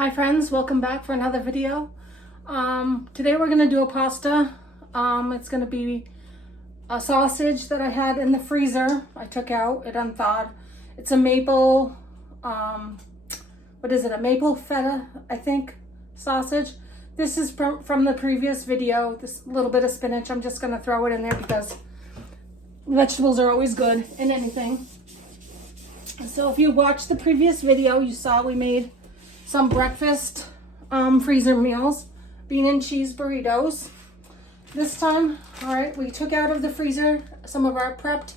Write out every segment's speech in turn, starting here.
Hi friends, welcome back for another video. Today we're going to do a pasta. It's going to be a sausage that I had in the freezer. I took out, it unthawed. It's a maple, what is it, a maple feta, I think, sausage. This is from the previous video, this little bit of spinach. I'm just going to throw it in there because vegetables are always good in anything. So if you watched the previous video, you saw we made some breakfast freezer meals, bean and cheese burritos. This time, all right, we took out of the freezer some of our prepped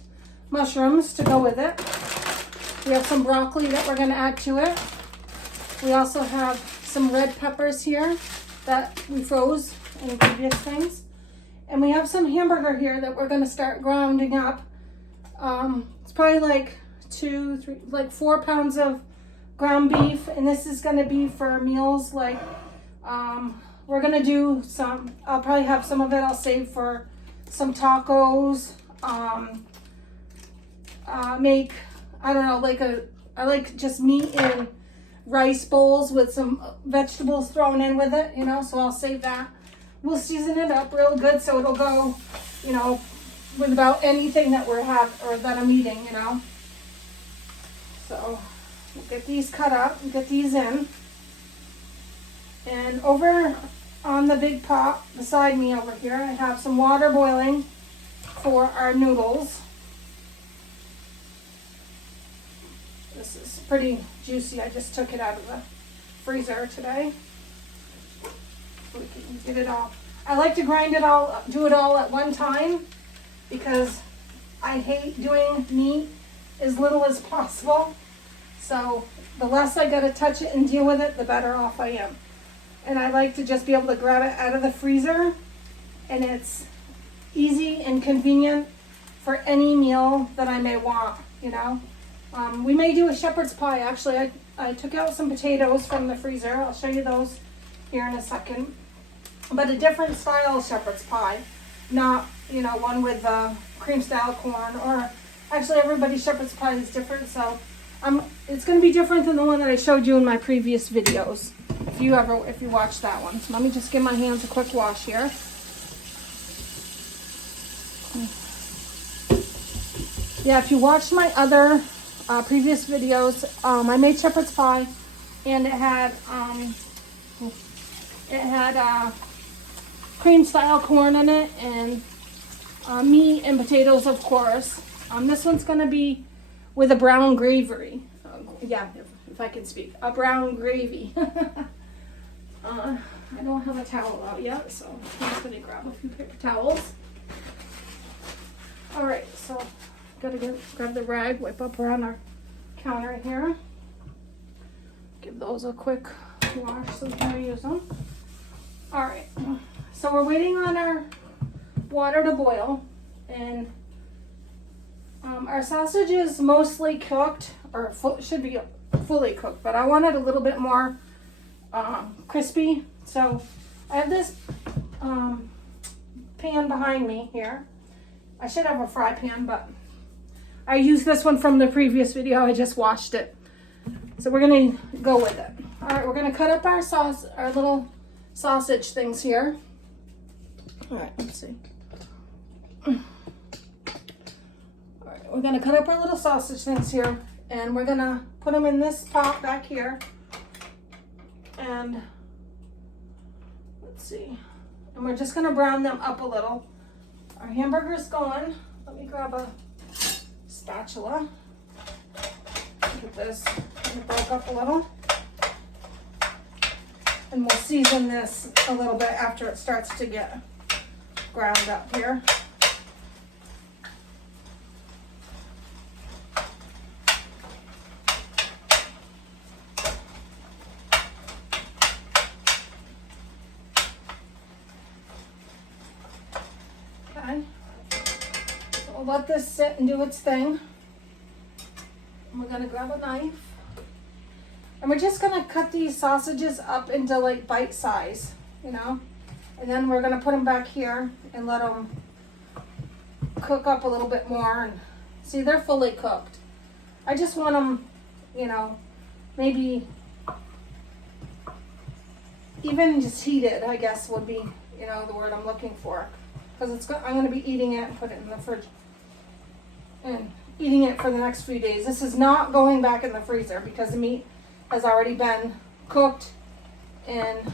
mushrooms to go with it. We have some broccoli that we're gonna add to it. We also have some red peppers here that we froze in previous things. And we have some hamburger here that we're gonna start grounding up. It's probably like 4 pounds of ground beef, and this is going to be for meals like we're going to do some, I'll probably have some of it I'll save for some tacos, make, I don't know, I like just meat in rice bowls with some vegetables thrown in with it, you know, so I'll save that. We'll season it up real good so it'll go, you know, with about anything that that I'm eating, you know. So we'll get these cut up and get these in. And over on the big pot beside me over here, I have some water boiling for our noodles. This is pretty juicy. I just took it out of the freezer today. So we can get it all. I like to grind it all, do it all at one time because I hate doing meat as little as possible. So the less I gotta touch it and deal with it, the better off I am. And I like to just be able to grab it out of the freezer, and it's easy and convenient for any meal that I may want, you know. We may do a shepherd's pie. Actually, I took out some potatoes from the freezer. I'll show you those here in a second. But a different style shepherd's pie, not, you know, one with cream style corn, or actually everybody's shepherd's pie is different, so it's going to be different than the one that I showed you in my previous videos, if you watched that one. So let me just give my hands a quick wash here. Yeah, if you watched my other previous videos, I made shepherd's pie, and it had cream style corn in it, and meat and potatoes, of course. This one's going to be with a brown gravy. Yeah, if I can speak. A brown gravy. I don't have a towel out yet, so I'm just going to grab a few paper towels. Alright, so gotta grab the rag, wipe up around our counter here. Give those a quick wash so we can use them. Alright, so we're waiting on our water to boil, and our sausage is mostly cooked, or should be fully cooked, but I want it a little bit more crispy. So I have this pan behind me here. I should have a fry pan, but I used this one from the previous video. I just washed it. So we're gonna go with it. All right, we're gonna cut up our little sausage things here. All right, let's see. We're gonna cut up our little sausage things here, and we're gonna put them in this pot back here. And let's see. And we're just gonna brown them up a little. Our hamburger's going. Let me grab a spatula. Look at this. It broke up a little. And we'll season this a little bit after it starts to get ground up here. So we'll let this sit and do its thing. And we're gonna grab a knife. And we're just gonna cut these sausages up into like bite size, you know? And then we're gonna put them back here and let them cook up a little bit more. And see, they're fully cooked. I just want them, you know, maybe even just heated, I guess would be, you know, the word I'm looking for. Because I'm going to be eating it and put it in the fridge. And eating it for the next few days. This is not going back in the freezer because the meat has already been cooked. And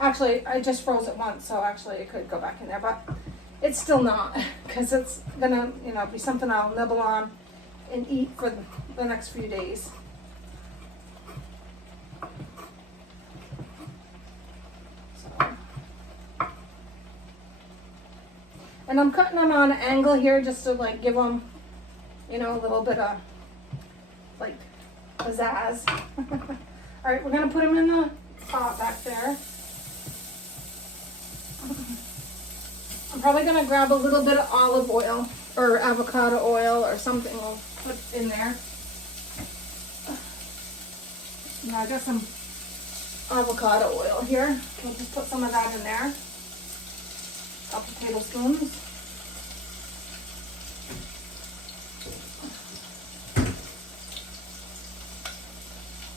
actually, I just froze it once, so actually it could go back in there. But it's still not, because it's going to, you know, be something I'll nibble on and eat for the next few days. And I'm cutting them on an angle here just to like give them, you know, a little bit of like pizzazz. All right, we're gonna put them in the pot back there. I'm probably gonna grab a little bit of olive oil or avocado oil or something we'll put in there. Yeah, I got some avocado oil here. We'll just put some of that in there. Couple tablespoons.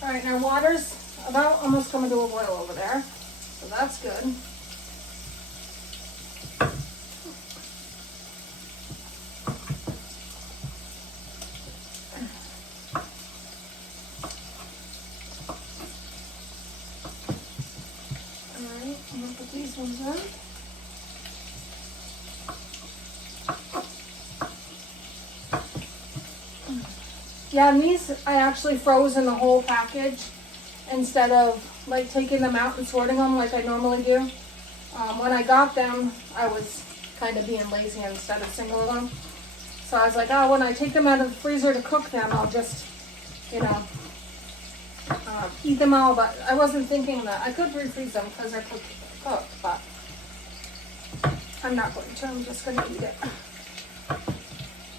All right, now water's about almost coming to a boil over there, so that's good. All right, I'm gonna put these ones in. Yeah, and these I actually froze in the whole package instead of like taking them out and sorting them like I normally do. When I got them, I was kind of being lazy instead of singling them. So I was like, oh, when I take them out of the freezer to cook them, I'll just, you know, eat them all. But I wasn't thinking that I could refreeze them because they're cooked, but I'm not going to. I'm just going to eat it.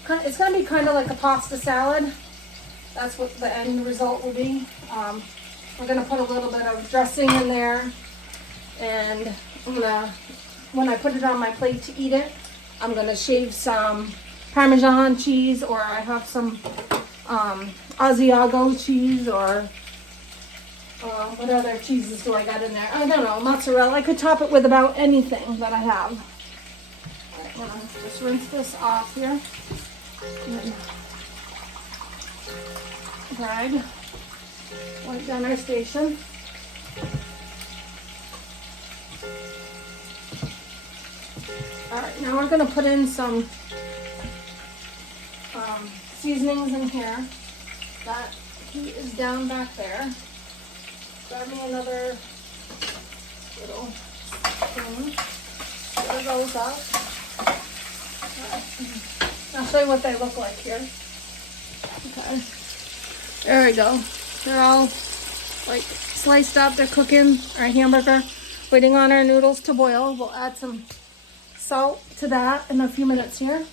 It's going to be kind of like a pasta salad. That's what the end result will be. We're going to put a little bit of dressing in there, and I'm gonna, when I put it on my plate to eat it, I'm going to shave some Parmesan cheese, or I have some Asiago cheese, or what other cheeses do I got in there? I don't know, mozzarella. I could top it with about anything that I have. All right, I'm going to just rinse this off here. And dried right down our station. Alright, now we're going to put in some seasonings in here. That heat is down back there. Grab me another little spoon. Stir those up. I'll show you what they look like here. Okay. There we go. They're all like sliced up. They're cooking our hamburger, waiting on our noodles to boil. We'll add some salt to that in a few minutes here.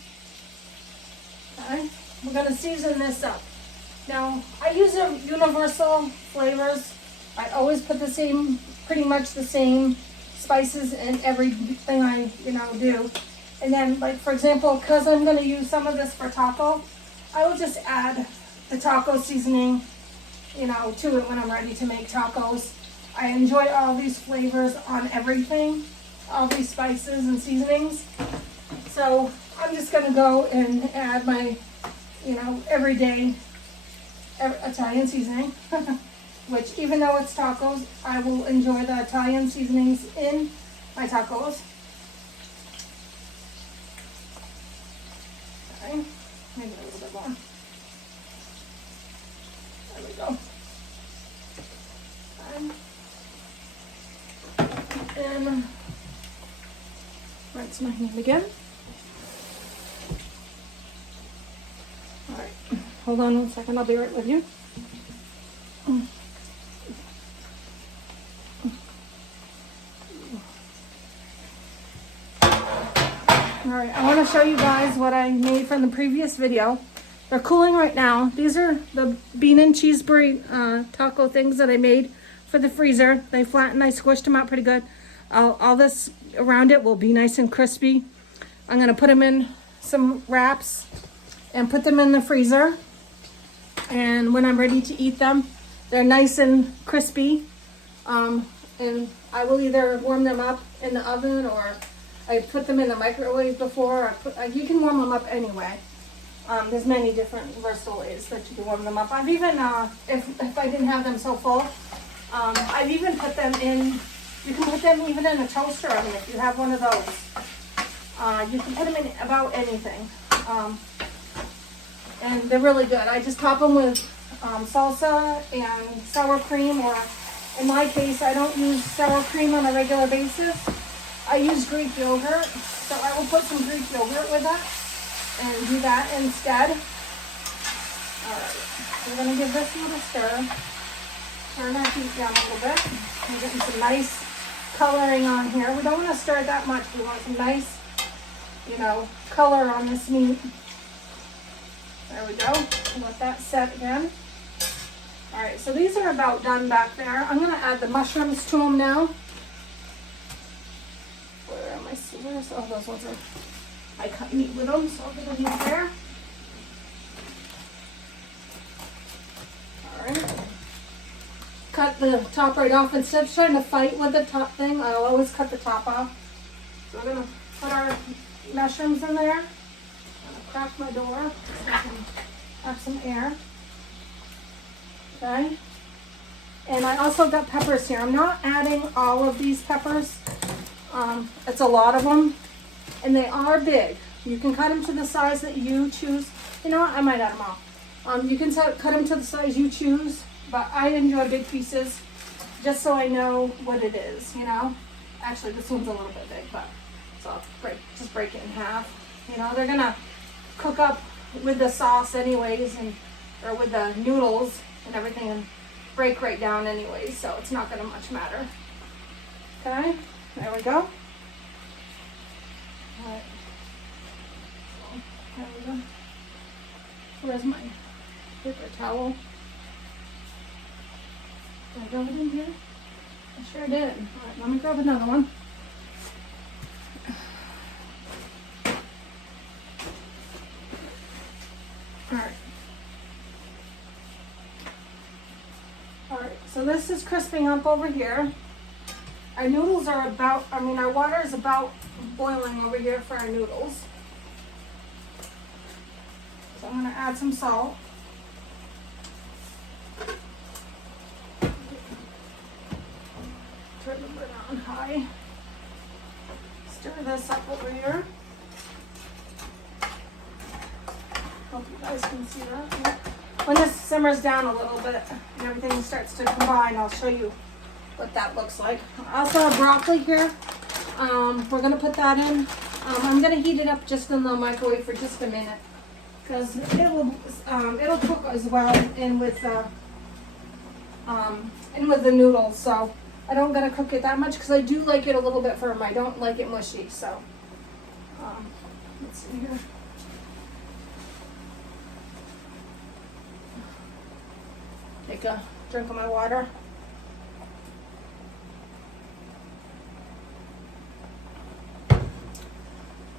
Okay. We're going to season this up. Now, I use universal flavors. I always put the same, pretty much the same spices in everything I, do. And then, like, for example, because I'm going to use some of this for taco, I will just add the taco seasoning, to it when I'm ready to make tacos. I enjoy all these flavors on everything, all these spices and seasonings. So I'm just going to go and add my, everyday Italian seasoning, which even though it's tacos, I will enjoy the Italian seasonings in my tacos. Okay, maybe a little bit more. There we go. And rinse my hand again. All right, hold on 1 second. I'll be right with you. All right, I want to show you guys what I made from the previous video. They're cooling right now. These are the bean and cheese burrito taco things that I made for the freezer. They flattened, I squished them out pretty good. All this around it will be nice and crispy. I'm gonna put them in some wraps and put them in the freezer. And when I'm ready to eat them, they're nice and crispy. and I will either warm them up in the oven or I put them in the microwave before. You can warm them up anyway. There's many different versatile ways that you can warm them up. I've even, if I didn't have them so full, I've even put them in, you can put them even in a toaster oven if you have one of those. You can put them in about anything. And they're really good. I just top them with salsa and sour cream, or in my case, I don't use sour cream on a regular basis. I use Greek yogurt, so I will put some Greek yogurt with it and do that instead. Alright, we're going to give this a little stir. Turn our heat down a little bit. We're getting some nice coloring on here. We don't want to stir it that much. We want some nice, color on this meat. There we go. Let that set again. Alright, so these are about done back there. I'm going to add the mushrooms to them now. Where are my scissors? Oh, those ones are, I cut meat with them, so I'll get them in there. Alright. Cut the top right off. Instead of trying to fight with the top thing, I'll always cut the top off. So we're going to put our mushrooms in there. I'm going to crack my door so I can have some air. Okay. And I also got peppers here. I'm not adding all of these peppers. It's a lot of them, and they are big. You can cut them to the size that you choose. You know what? I might add them all. You can cut them to the size you choose, but I enjoy big pieces just so I know what it is, Actually, this one's a little bit big, but so I'll just break it in half. They're gonna cook up with the sauce anyways, or with the noodles and everything, and break right down anyways, so it's not gonna much matter. Okay. There we go. All right. So, there we go. Where's my paper towel? Did I drop it in here? I sure did. All right, let me grab another one. All right. All right, so this is crisping up over here. Our noodles are our water is about boiling over here for our noodles. So I'm going to add some salt. Turn the lid on high. Stir this up over here. Hope you guys can see that. When this simmers down a little bit and everything starts to combine, I'll show you what that looks like. I also have broccoli here. We're gonna put that in. I'm gonna heat it up just in the microwave for just a minute because it'll cook as well in with the noodles. So I don't gotta cook it that much because I do like it a little bit firm. I don't like it mushy. So let's see here. Take a drink of my water.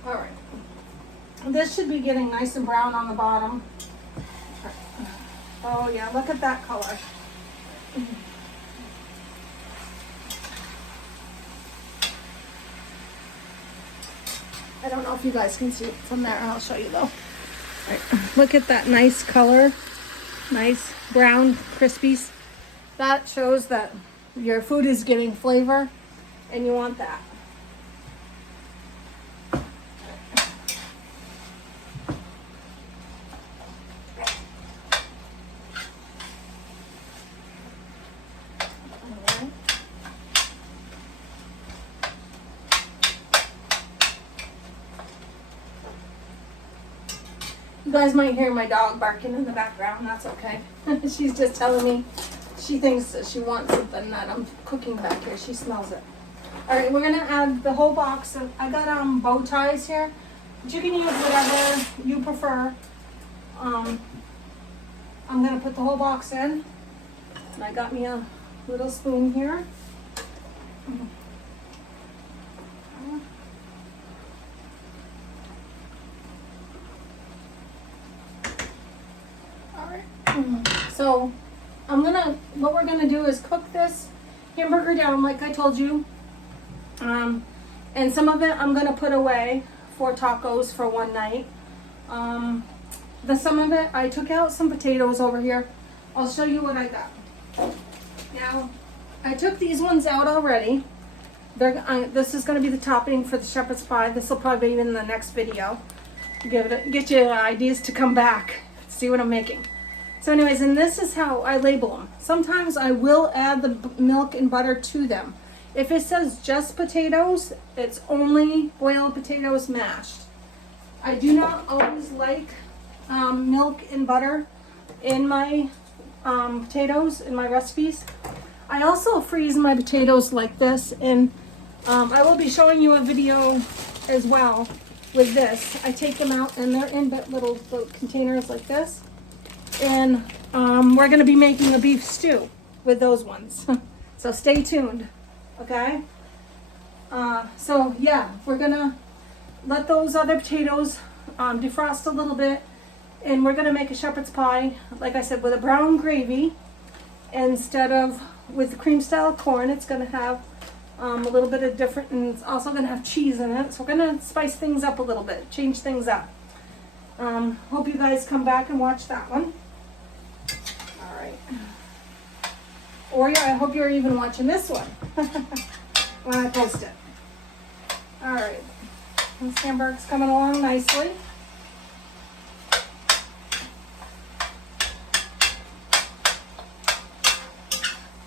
All right, this should be getting nice and brown on the bottom. Oh yeah, look at that color. I don't know if you guys can see it from there. I'll show you though. All right. Look at that nice color. Nice brown crispies. That shows that your food is getting flavor and you want that. You guys might hear my dog barking in the background. That's okay. She's just telling me she thinks that she wants something that I'm cooking back here. She smells it. All right, we're gonna add the whole box of, I got bow ties here, but you can use whatever you prefer. I'm gonna put the whole box in, and I got me a little spoon here. So what we're gonna do is cook this hamburger down like I told you. And some of it I'm gonna put away for tacos for one night. Some of it, I took out some potatoes over here. I'll show you what I got. Now, I took these ones out already. This is gonna be the topping for the shepherd's pie. This will probably be in the next video. Get you ideas to come back, see what I'm making. So anyways, and this is how I label them. Sometimes I will add the milk and butter to them. If it says just potatoes, it's only boiled potatoes mashed. I do not always like milk and butter in my potatoes, in my recipes. I also freeze my potatoes like this, and I will be showing you a video as well with this. I take them out and they're in little containers like this. And we're going to be making a beef stew with those ones. So stay tuned, okay? So yeah, we're going to let those other potatoes defrost a little bit. And we're going to make a shepherd's pie, like I said, with a brown gravy. Instead of with cream style corn, it's going to have a little bit of different, and it's also going to have cheese in it. So we're going to spice things up a little bit, change things up. Hope you guys come back and watch that one. All right. Or I hope you're even watching this one when I post it. All right. This hamburger's coming along nicely.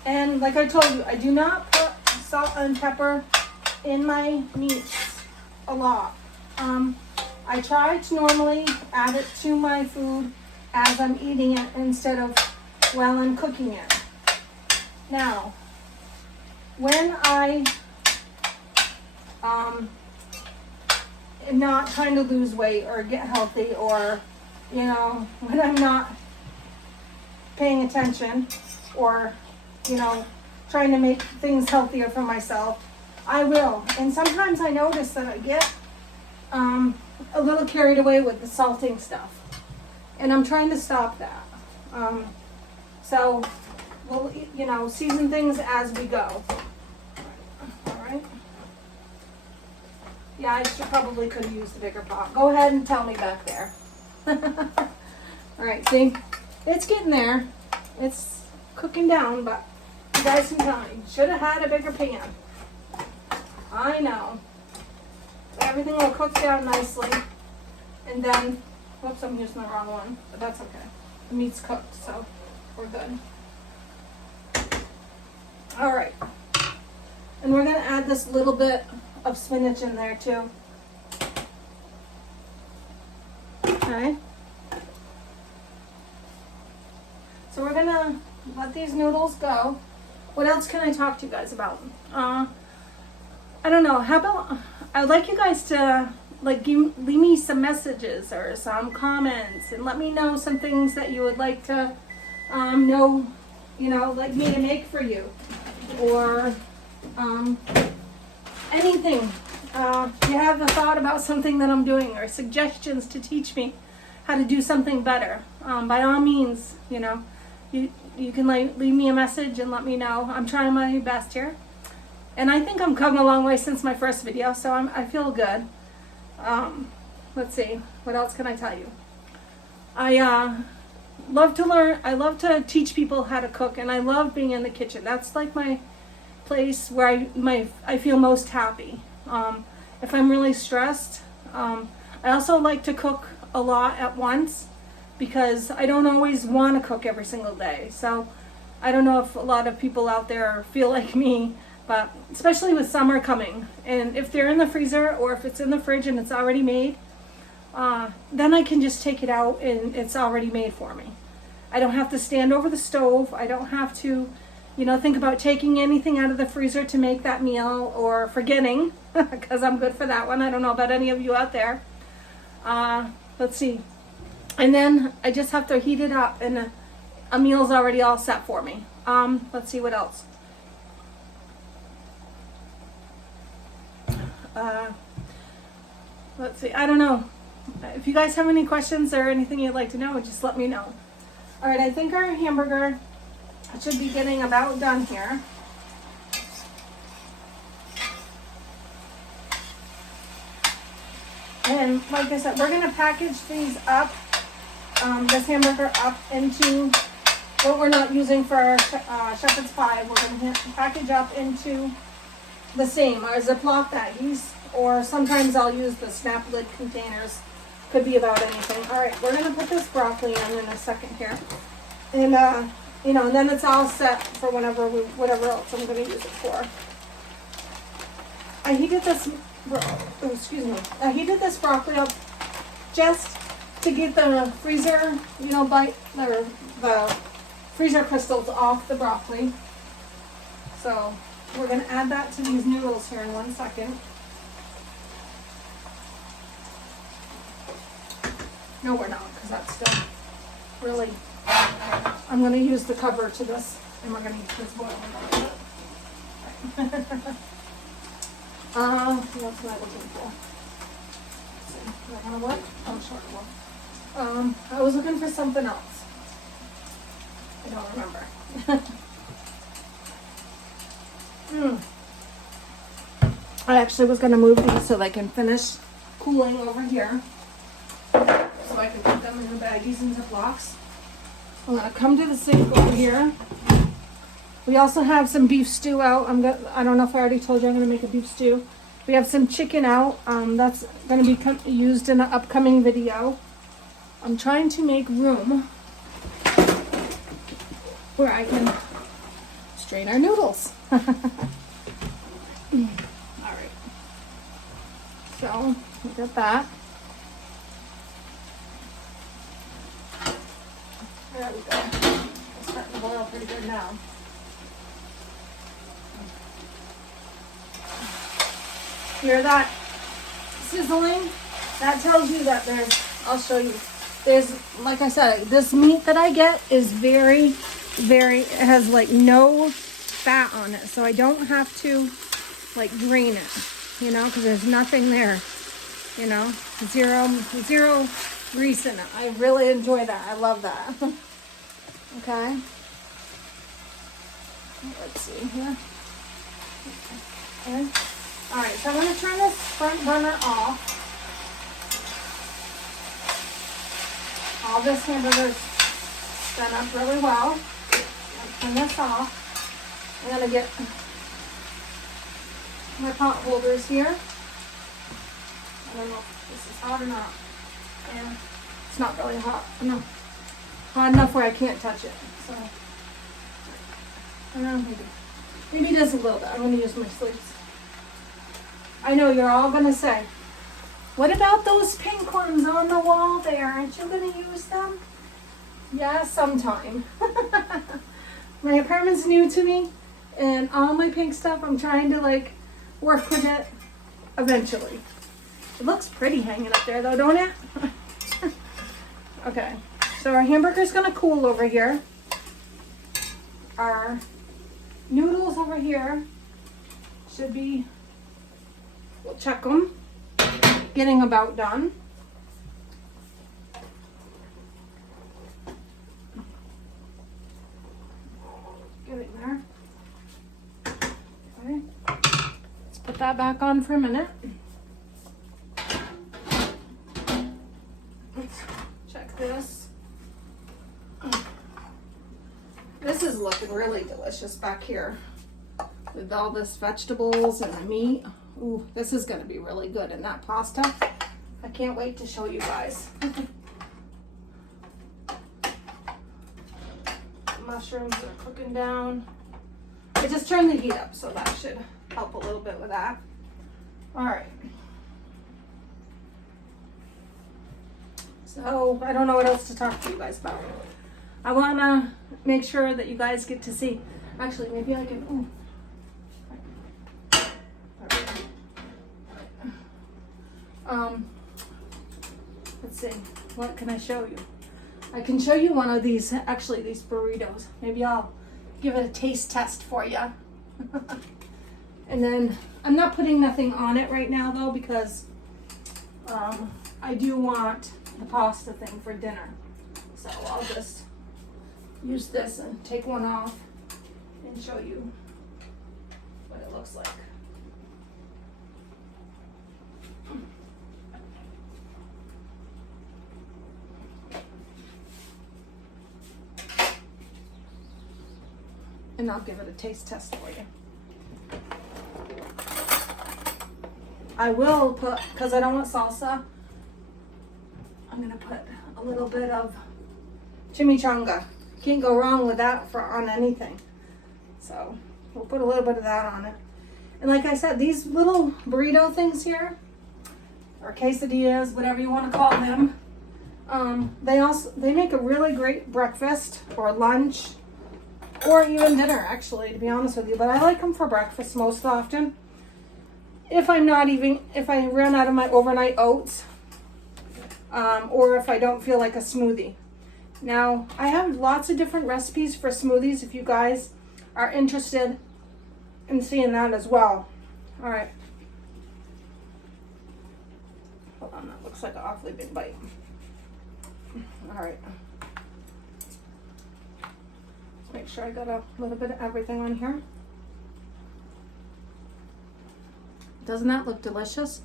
And like I told you, I do not put salt and pepper in my meats a lot. I try to normally add it to my food as I'm eating it instead of while I'm cooking it. Now, when I am not trying to lose weight or get healthy, or, you know, when I'm not paying attention or, you know, trying to make things healthier for myself, I will. And sometimes I notice that I get a little carried away with the salting stuff. And I'm trying to stop that. So we'll, you know, season things as we go. All right. Yeah, I probably could have used a bigger pot. Go ahead and tell me back there. All right, see, it's getting there. It's cooking down, but you guys can tell me. Should have had a bigger pan. I know. Everything will cook down nicely. And then, whoops, I'm using the wrong one, but that's okay. The meat's cooked, so we're good. All right. And we're going to add this little bit of spinach in there too. Okay. So we're going to let these noodles go. What else can I talk to you guys about? I don't know. How about, I'd like you guys to leave me some messages or some comments and let me know some things that you would like to know, you know, like me to make for you, or anything. If you have a thought about something that I'm doing or suggestions to teach me how to do something better, by all means, you know, you can leave me a message and let me know. I'm trying my best here. And I think I'm coming a long way since my first video, so I feel good. Let's see, what else can I tell you? I love to learn. I love to teach people how to cook, and I love being in the kitchen. That's like my place where I feel most happy. If I'm really stressed, I also like to cook a lot at once because I don't always want to cook every single day. So I don't know if a lot of people out there feel like me, but especially with summer coming, and if they're in the freezer or if it's in the fridge and it's already made, then I can just take it out and it's already made for me. I don't have to stand over the stove. I don't have to, you know, think about taking anything out of the freezer to make that meal or forgetting, because I'm good for that one. I don't know about any of you out there. Let's see. And then I just have to heat it up and a meal's already all set for me. Let's see what else. Let's see, I don't know. If you guys have any questions or anything you'd like to know, just let me know. All right, I think our hamburger should be getting about done here. And like I said, we're gonna package these up, this hamburger up into what we're not using for our shepherd's pie. We're gonna package up into the same, our Ziploc baggies, or sometimes I'll use the snap lid containers. Could be about anything. All right, we're gonna put this broccoli in a second here, and you know, and then it's all set for whatever else I'm gonna use it for. I heated this. Excuse me. I heated this broccoli up just to get the freezer, you know, the freezer crystals off the broccoli. So we're gonna add that to these noodles here in 1 second. No, we're not, because that's still really. I'm gonna use the cover to this, and we're gonna use this boiling water. What was I looking for? Let's see. Do I want to what? Oh, short one. I was looking for something else. I don't remember. I actually was going to move these so they can finish cooling over here. So I can put them in the baggies and Ziplocs. I'm going to come to the sink over here. We also have some beef stew out. I don't know if I already told you I'm going to make a beef stew. We have some chicken out. That's going to be used in an upcoming video. I'm trying to make room where I can strain our noodles. All right. So, look at that. There we go. It's starting to boil pretty good now. Hear that sizzling? That tells you that I'll show you. Like I said, this meat that I get is very, it has like no fat on it. So I don't have to like drain it, you know, because there's nothing there, you know, zero grease in it. I really enjoy that. I love that. Okay. Let's see here. Okay. All right, so I'm going to turn this front burner off. All this hamburger's done up really well. I'll turn this off. I'm going to get my pot holders here. I don't know if this is hot or not. And it's not really hot. No. Hot enough where I can't touch it. So, I don't know, maybe just a little bit. I'm going to use my sleeves. I know you're all going to say, what about those pink ones on the wall there? Aren't you going to use them? Yeah, sometime. My apartment's new to me, and all my pink stuff, I'm trying to like work with it eventually. It looks pretty hanging up there though, don't it? Okay, so our hamburger's going to cool over here. Our noodles over here should be, we'll check them, getting about done. Getting there. Okay, let's put that back on for a minute. Let's check this. This is looking really delicious back here with all this vegetables and the meat. Ooh, this is going to be really good in that pasta. I can't wait to show you guys. Mushrooms are cooking down. I just turned the heat up, so that should help a little bit with that. All right. So I don't know what else to talk to you guys about. I want to make sure that you guys get to see. Actually, maybe I can. Ooh. Let's see, what can I show you? I can show you one of these, actually these burritos. Maybe I'll give it a taste test for you. And then I'm not putting nothing on it right now though, because I do want the pasta thing for dinner. So I'll just use this and take one off and show you what it looks like. and I'll give it a taste test for you. I will put, because I don't want salsa, I'm gonna put a little bit of chimichanga. Can't go wrong with that on anything. So we'll put a little bit of that on it. And like I said, these little burrito things here, or quesadillas, whatever you want to call them, they make a really great breakfast or lunch or even dinner, actually, to be honest with you. But I like them for breakfast most often. If I run out of my overnight oats, or if I don't feel like a smoothie. Now, I have lots of different recipes for smoothies if you guys are interested in seeing that as well. All right. Hold on, that looks like an awfully big bite. All right. Let's make sure I got a little bit of everything on here. Doesn't that look delicious?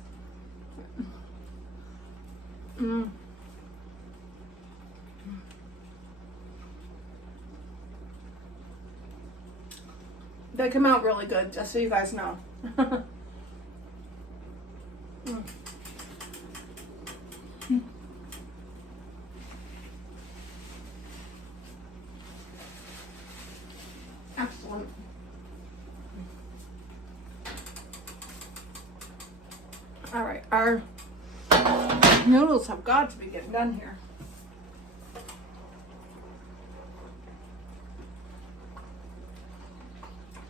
They come out really good, just so you guys know. Excellent. All right, our noodles have got to be getting done here.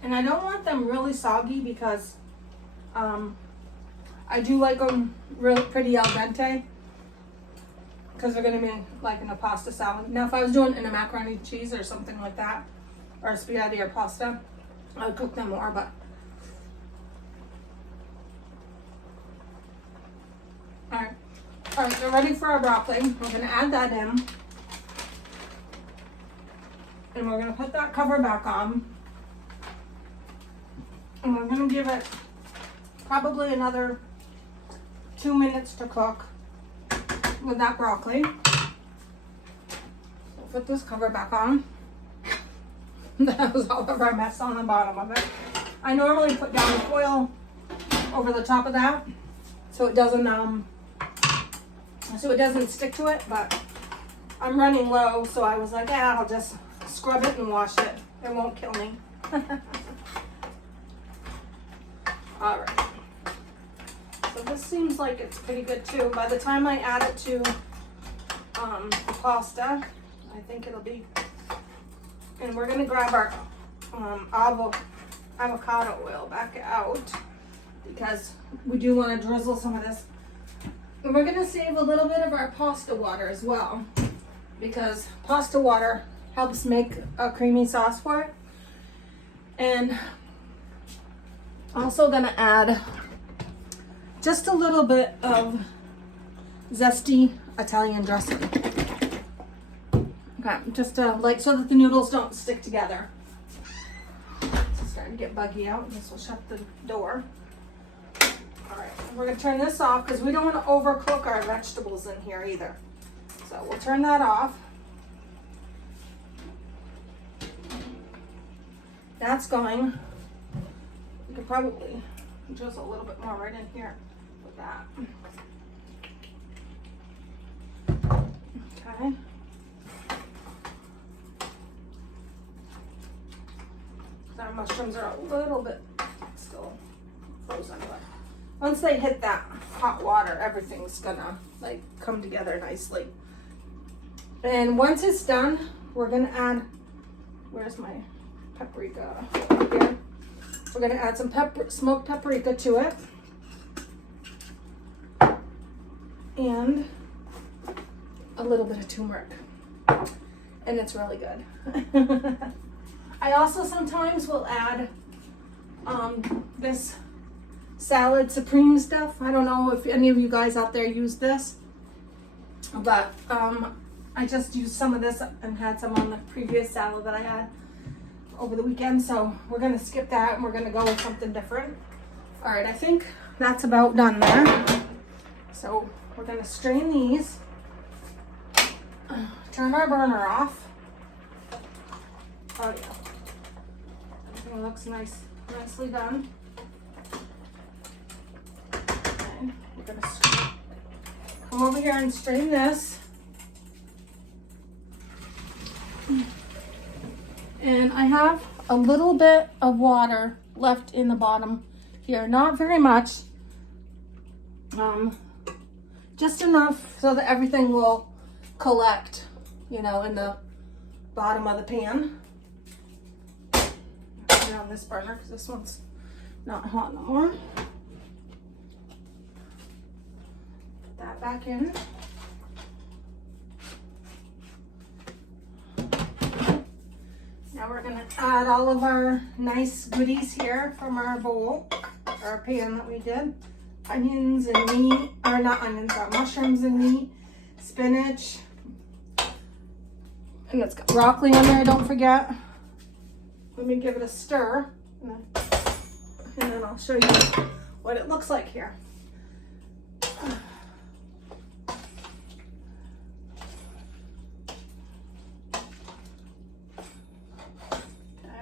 And I don't want them really soggy because I do like them really pretty al dente, because they're going to be like in a pasta salad. Now if I was doing it in a macaroni and cheese or something like that, or spaghetti or pasta, I would cook them more, but Alright, we're ready for our broccoli. We're going to add that in. And we're going to put that cover back on. And we're going to give it probably another 2 minutes to cook with that broccoli. So put this cover back on. That was all of our mess on the bottom of it. I normally put down foil over the top of that so it doesn't stick to it, but I'm running low, so I was like, yeah, I'll just scrub it and wash it. It won't kill me. All right. So this seems like it's pretty good too. By the time I add it to the pasta, I think it'll be. And we're gonna grab our avocado oil back out because we do want to drizzle some of this. And we're gonna save a little bit of our pasta water as well, because pasta water helps make a creamy sauce for it. And also gonna add just a little bit of zesty Italian dressing. Okay, just like so that the noodles don't stick together. It's starting to get buggy out. This will shut the door. All right, we're gonna turn this off because we don't want to overcook our vegetables in here either. So we'll turn that off. That's going. You could probably drizzle a little bit more right in here with that. Okay. Our mushrooms are a little bit still frozen, but once they hit that hot water, everything's gonna like come together nicely. And once it's done, we're gonna add, where's my paprika? Here. We're gonna add some smoked paprika to it. And a little bit of turmeric. And it's really good. I also sometimes will add this salad supreme stuff. I don't know if any of you guys out there use this, but I just used some of this and had some on the previous salad that I had over the weekend. So we're gonna skip that and we're gonna go with something different. All right, I think that's about done there. So we're gonna strain these, turn our burner off. Oh yeah. Everything looks nicely done. Okay, we're gonna come over here and strain this. And I have a little bit of water left in the bottom here, not very much, just enough so that everything will collect, you know, in the bottom of the pan. Put it on this burner because this one's not hot no more. Put that back in. Now we're gonna add all of our nice goodies here from our bowl, our pan that we did. Onions and meat, or not onions, but mushrooms and meat, spinach. And it's got broccoli in there, don't forget. Let me give it a stir. And then I'll show you what it looks like here.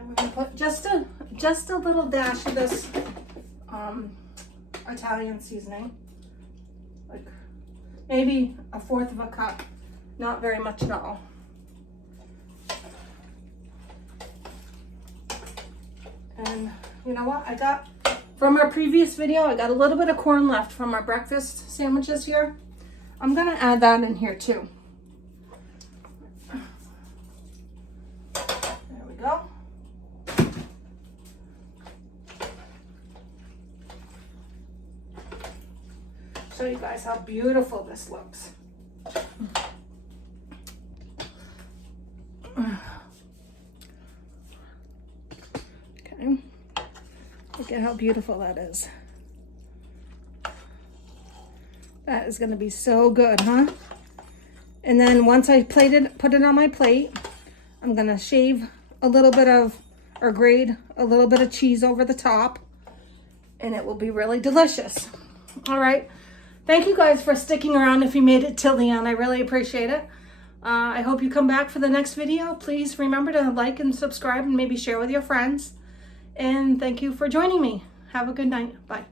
We're gonna put just a little dash of this Italian seasoning, like maybe 1/4 of a cup, not very much at all. And you know what? I got from our previous video, I got a little bit of corn left from our breakfast sandwiches here. I'm gonna add that in here too. There we go. Show you guys how beautiful this looks. Okay, look at how beautiful that is. That is going to be so good, huh? And then once I put it on my plate, I'm going to shave a little bit of, or grate a little bit of cheese over the top, and it will be really delicious. All right. Thank you guys for sticking around if you made it till the end. I really appreciate it. I hope you come back for the next video. Please remember to like and subscribe and maybe share with your friends. And thank you for joining me. Have a good night. Bye.